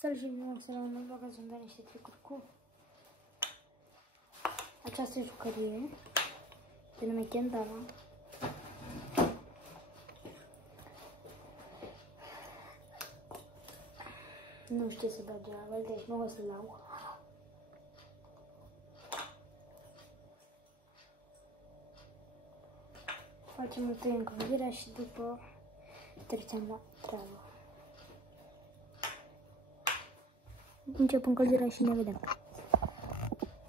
Salut și bine să la un nou vlog, sunt dat niște tricuri cu această jucărie, se numește Kendama. Nu știu să bage la el, deci nu o să-l iau. Facem întâi încălzirea și după trecem la treabă. Încep încălzirea și ne vedem.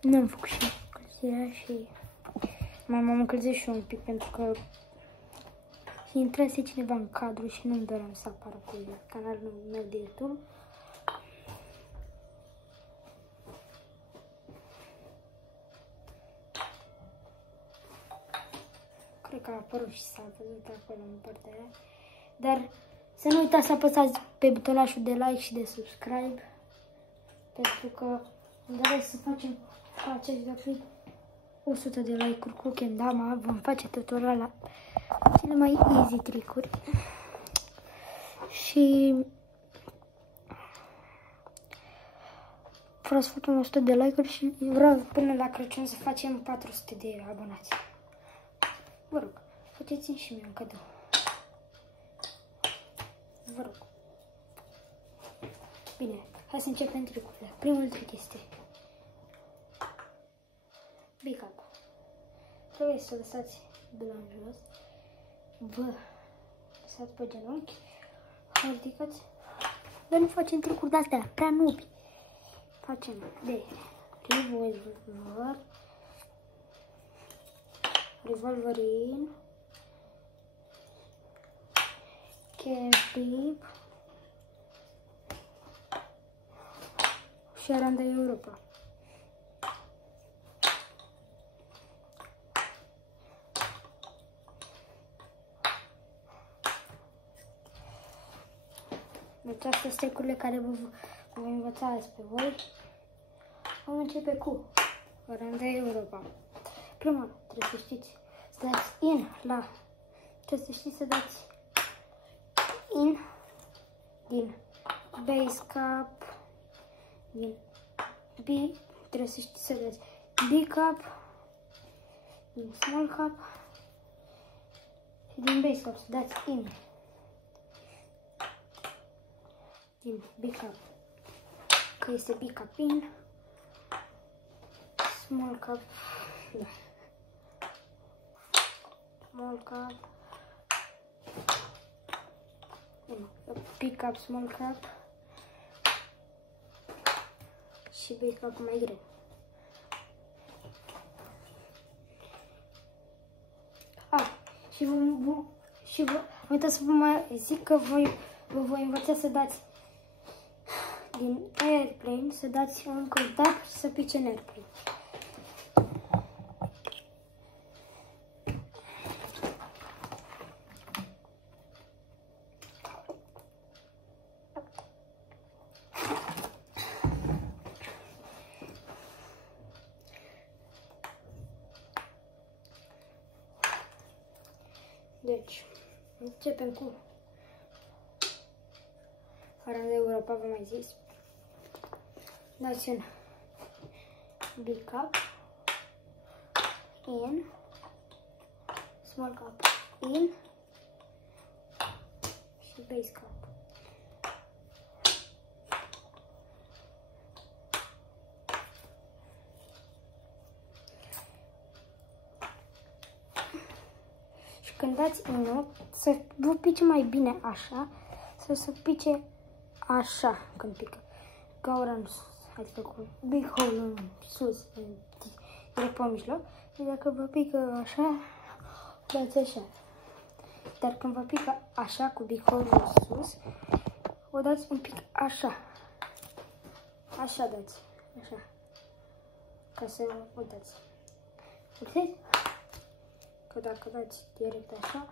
Nu am făcut și încălzirea și m-am încălzit și un pic pentru că intrase cineva în cadru și nu-mi doream să apară cu canalul meu de YouTube. Cred că a apărut și s-a văzut acolo în partea aia. Dar să nu uitați să apăsați pe butonașul de like și de subscribe. Pentru că îmi doresc să facem cu acest video 100 de like-uri cu Kendama. Vom face tutorial la cele mai easy tricuri. Și vreau să facem 100 de like-uri și vreau până la Crăciun să facem 400 de abonați. Vă rog, faceți-mi și mie un cadou. Vă rog. Bine, hai să începem tricurile. Primul trick este big up. Trebuie să lăsați de la jos. Vă lăsați pe genunchi. Ridicați. Dar nu facem tricuri de-astea, prea nubi. Facem de revolver. Revolverin. Camping. Și Aranda Europa. Deci astea sunt tricurile care vă voi învăța azi pe voi. Vom începe cu Aranda Europa. Prima, trebuie să știți să dați in la... Trebuie să știți să dați in din base cap, din B, trebuie să știți să dați B cap, din small cap și din base cap să dați in din B cap, că este B cap in, small cap, da. Small cap, B cap, small cap și B cap mai greu. Și vă uitați să vă mai zic că vă voi învăța să dați din airplane, să dați încă un tap și să pice în airplane. Deci, începem cu Aranda Europa, v-am mai zis. Dați un big cap, in, small cap, in și base cap. Când dați unul, să vă pice mai bine așa, să se pice așa când pică. Gaura în sus, adică cu big hole în sus, direct pe mijloc. Și dacă vă pică așa, dați așa. Dar când vă pică așa, cu big hole în sus, o dați un pic așa. Așa dați, așa. Ca să o dați. Vedeți? Că dacă dați direct așa,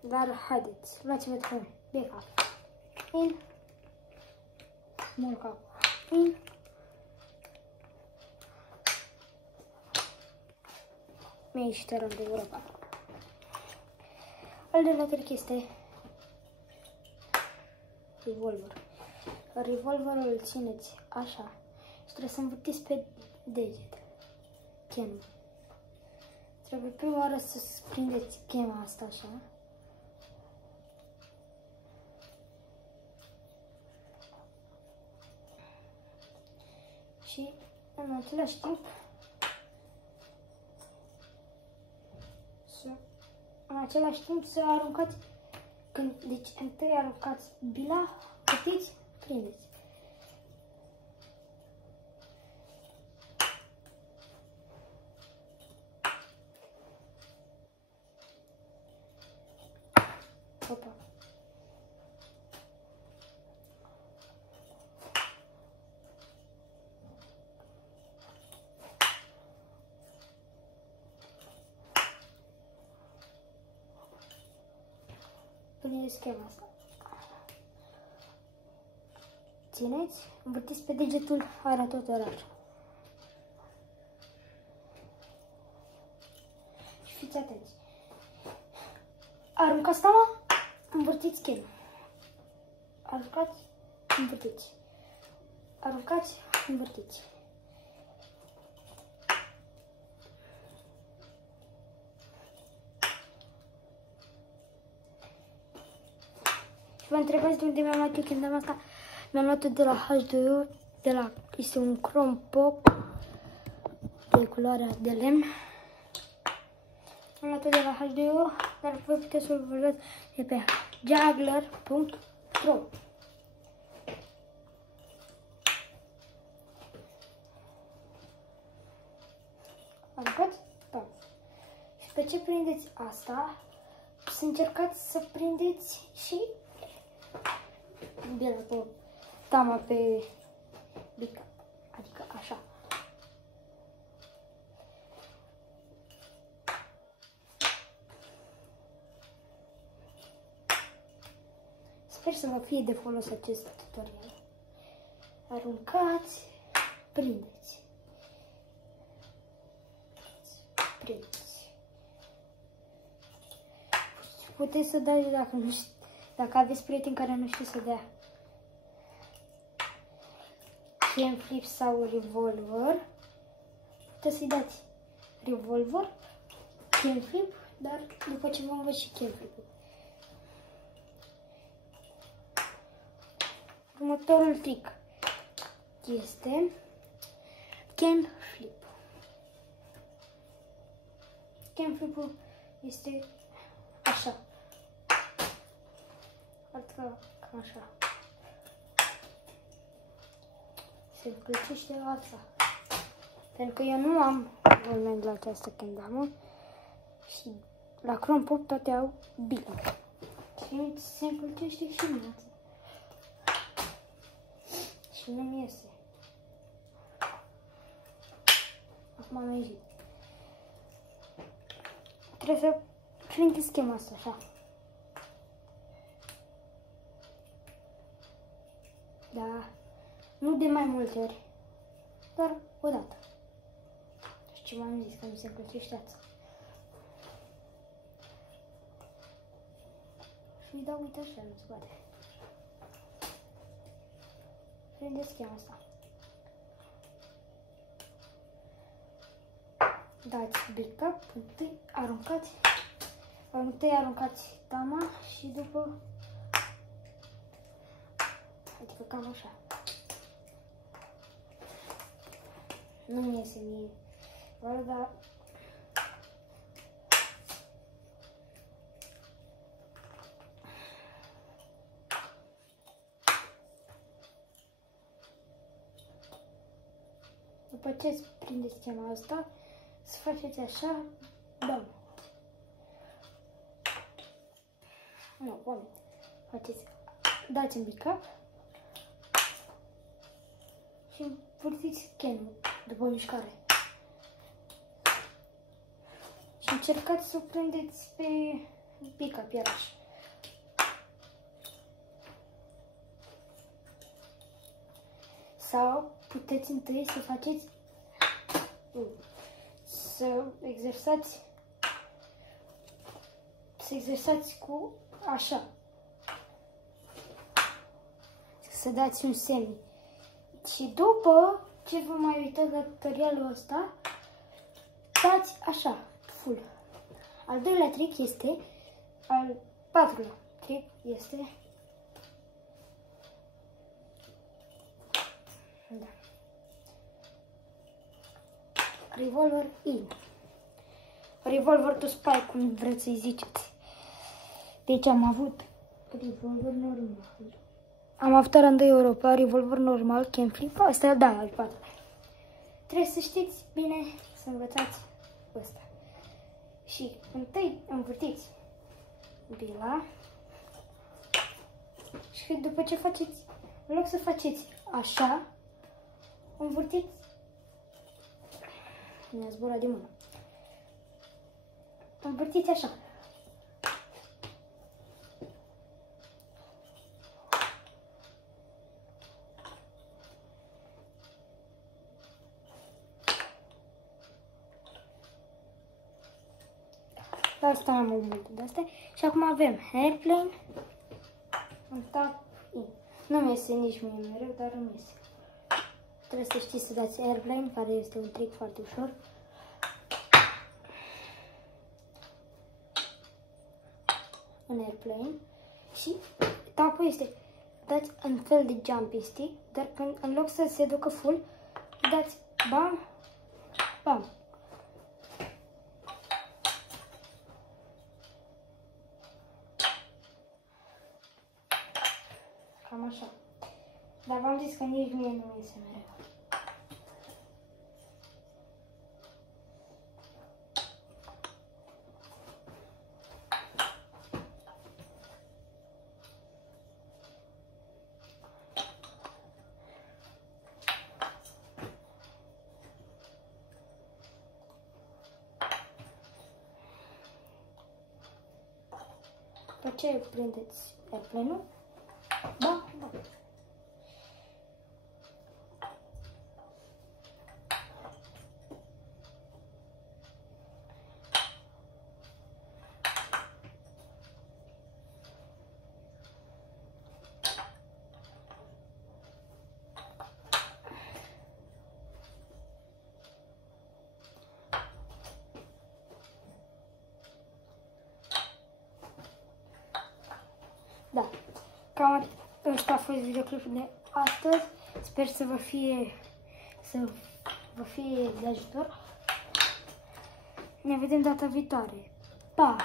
dar haideți, luați-vă pe mine, big cap, in, small cap, in, mi-ai și tărăm de Europa. Al doilea trick este revolver. Revolverul îl țineți așa și trebuie să învârtiți pe deget. Chem. Trebuie prima oară să prindeți chema asta așa. Și în același timp să aruncați deci întâi aruncați bila, puteți, prindeți. Opa. Prindeți schema asta. Țineți, învârtiți pe degetul arătător. Și fiți atenți. Aruncați tama, învârtiți schema. Aruncați, învârtiți. Aruncați, învârtiți. Și vă întrebați de unde mi-am luat eu chemdama asta? Mi-am luat-o de la H2O, este un Chrome Pop de culoarea de lemn. Am luat-o de la H2O, dar voi puteți să-l vedeți de pe juggler.ro. Aruncați? Da. Și pe ce prindeți asta? Să încercați să prindeți și tama pe bica, adică așa. Sper să vă fie de folos acest tutorial. Aruncați, prindeți. Prindeți. Puteți să dați dacă aveți prieteni care nu știu să dea. Chem flip sau revolver. Puteți să-i dați revolver, chem flip, dar după ce vă învăț și chem flip-ul. Următorul trick este chem flip. Chem flip-ul este așa. Arată ca așa. Se încălcește asta. Pentru că eu nu am abonament la această kendamă și la Chrome Pop toate au bilă. Și se încălcește și mine. Și nu-mi iese. Acum am ieșit. Trebuie să prindeți schema asta așa. Da. Nu de mai multe ori, doar o dată. Și ce v-am zis, că mi se încălcește ața. Și îi dau, uite așa, nu se poate. Prindeți schema asta. Dați backup, întâi aruncați tama și după, adică cam așa. Nu-mi iese mie, dar după ce îți prindeți schema asta, să faceți așa, bam. Nu, bam. Faceți, dați în backup și învârtiți scanul după mișcare. Și încercați să o prindeți pe backup iarăși. Sau puteți întâi să faceți, să exersați cu așa. să dați un semn. Și după ce vă mai uitați la tutorialul ăsta, dați așa, full. Al doilea trick este, al patrulea trick este, da, revolver in. Revolver to spike, cum vreți să-i ziceți. Deci am avut revolver normal. Am avut rândul Europa, revolver normal, cam flip. Asta, da, al patrulea. Trebuie să știți bine, să învățați ăsta. Și întâi învârtiți bila. Și după ce faceți, în loc să faceți așa, învârtiți. Mi-a zburat de mână. Învârtiți așa. Asta am multe de astea. Și acum avem airplane, un tap in. Nu mi iese nici mie mereu, dar îmi iese. Trebuie să știți să dați airplane, care este un trick foarte ușor. În airplane. Și tapul este, dați în fel de jumping stick, dar când, în loc să se ducă full, dați bam, bam. Cam așa. Dar v-am zis că nici mie nu mi iese mereu. După ce prindeți airplane-ul, da, da. Da, cam ăsta a fost videoclipul de astăzi. Sper să vă fie de ajutor. Ne vedem data viitoare. Pa!